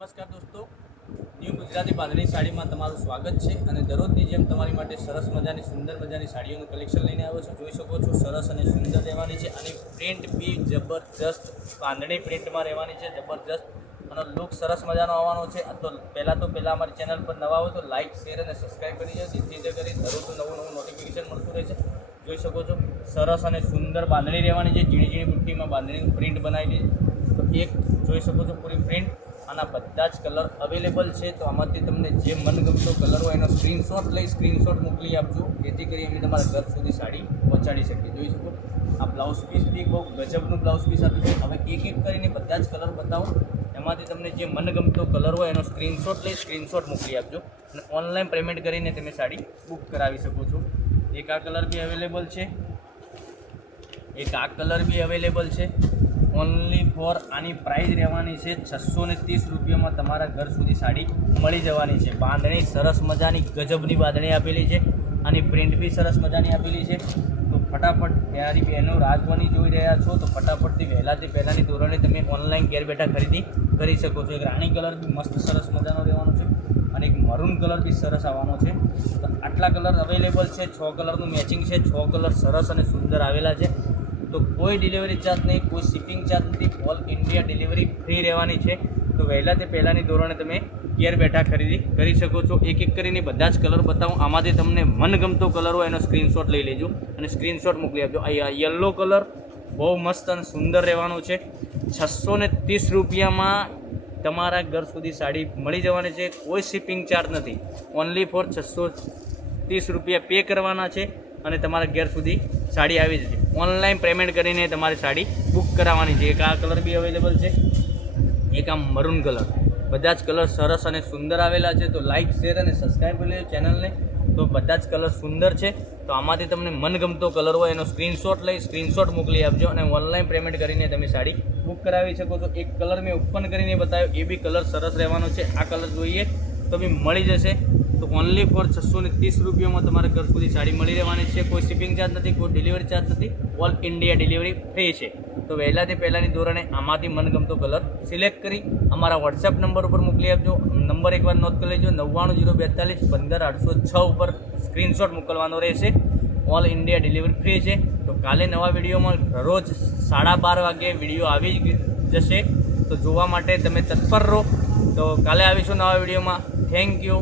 નમસ્કાર દોસ્તો, ન્યૂ ગુજરાતી બાંધણી સાડીમાં તમારું સ્વાગત છે અને દરરોજની જેમ તમારી માટે સરસ મજાની સુંદર મજાની સાડીઓનું કલેક્શન લઈને આવ્યો છું. જોઈ શકો છો સરસ અને સુંદર રહેવાની છે અને પ્રિન્ટ બી જબરજસ્ત બાંધણી પ્રિન્ટમાં રહેવાની છે. જબરજસ્ત અને લુક સરસ મજાનો આવવાનો છે. તો પહેલાં અમારી ચેનલ પર નવા હોય તો લાઇક શેર અને સબસ્ક્રાઈબ કરી જાઓ, જેથી કરી દરરોજનું નવું નોટિફિકેશન મળતું રહે છે. જોઈ શકો છો સરસ અને સુંદર બાંધણી રહેવાની છે. ઝીણી ઝીણી બુટ્ટીમાં બાંધણીનું પ્રિન્ટ બનાવેલી છે. તો એક જોઈ શકો છો પૂરી પ્રિન્ટ. આના બધા જ કલર અવેલેબલ છે. તો આમાંથી તમને જે મનગમતો કલર હોય એનો સ્ક્રીનશોટ મોકલી આપજો, જેથી કરી અમે તમારા ઘર સુધી સાડી પહોંચાડી શકીએ. જોઈ શકો આ બ્લાઉઝ પીસ બી બહુ ગજબનું બ્લાઉઝ પીસ આપ્યું છે. હવે એક એક કરીને બધા જ કલર બતાવું, એમાંથી તમને જે મનગમતો કલર હોય એનો સ્ક્રીનશોટ મોકલી આપજો અને ઓનલાઈન પેમેન્ટ કરીને તમે સાડી બુક કરાવી શકો છો. એક આ કલર બી અવેલેબલ છે, એક આ કલર બી અવેલેબલ છે. ઓનલી ફોર આની પ્રાઇસ રહેવાની છે 630 રૂપિયામાં તમારા ઘર સુધી સાડી મળી જવાની છે. બાંધણી સરસ મજાની ગજબની બાંધણી આપેલી છે. આની પ્રિન્ટ બી સરસ મજાની આપેલી છે. તો ફટાફટ તમારી બહેનો રાજવાની જોઈ રહ્યા છો તો ફટાફટથી પહેલાંની ધોરણે તમે ઓનલાઈન ઘેર બેઠા ખરીદી કરી શકો છો. એક રાણી કલર બી મસ્ત સરસ મજાનો રહેવાનો છે અને એક મરૂન કલર બી સરસ આવવાનો છે. તો આટલા કલર અવેલેબલ છે. 6 કલરનું મેચિંગ છે. 6 કલર સરસ અને સુંદર આવેલા છે. તો કોઈ ડિલિવરી ચાર્જ નહીં, કોઈ શિપિંગ ચાર્જ નથી. ઓલ ઇન્ડિયા ડિલિવરી ફ્રી રહેવાની છે. તો પહેલાંની ધોરણે તમે ઘેર બેઠા ખરીદી કરી શકો છો. એક એક કરીને બધા જ કલર બતાવું. આમાંથી તમને મનગમતો કલર હોય એનો સ્ક્રીનશોટ લઈ લેજો અને સ્ક્રીનશોટ મોકલી આપજો. આ યલો કલર બહુ મસ્ત અને સુંદર રહેવાનો છે. 630 રૂપિયામાં તમારા ઘર સુધી સાડી મળી જવાની છે. કોઈ શિપિંગ ચાર્જ નથી. ઓનલી ફોર 630 રૂપિયા પે કરવાના છે અને તમારા ઘેર સુધી સાડી આવી જશે. ઓનલાઈન પેમેન્ટ કરીને તમારી સાડી બુક કરાવવાની છે. એક આ કલર બી અવેલેબલ છે, એક આ મરૂન કલર. બધા જ કલર સરસ અને સુંદર આવેલા છે. તો લાઇક શેર અને સબસ્ક્રાઈબ કરી લેજો ચેનલને. તો બધા જ કલર સુંદર છે. તો આમાંથી તમને મનગમતો કલર હોય એનો સ્ક્રીનશોટ મોકલી આપજો અને ઓનલાઈન પેમેન્ટ કરીને તમે સાડી બુક કરાવી શકો છો. એક કલર મેં ઓપન કરીને બતાવ્યો, એ બી કલર સરસ રહેવાનો છે. આ કલર જોઈએ તો બી મળી જશે. તો ઓનલી ફોર 630 રૂપિયામાં તમારા ઘર સુધી સાડી મળી રહેવાની છે. કોઈ શિપિંગ ચાર્જ નથી, કોઈ ડિલિવરી ચાર્જ નથી. ઓલ ઇન્ડિયા ડિલિવરી ફ્રી છે. તો પહેલાંની ધોરણે આમાંથી મનગમતો કલર સિલેક્ટ કરી અમારા વોટ્સએપ નંબર ઉપર મોકલી આપજો. નંબર એકવાર નોટ કરી લેજો, 99 042 15 806 ઉપર સ્ક્રીનશોટ મોકલવાનો રહેશે. ઓલ ઇન્ડિયા ડિલિવરી ફ્રી છે. તો કાલે નવા વિડીયોમાં રોજ 12:30 વાગ્યે વિડીયો આવી જશે. તો જોવા માટે તમે તત્પર રહો. તો કાલે આવીશું નવા વિડીયોમાં. Thank you.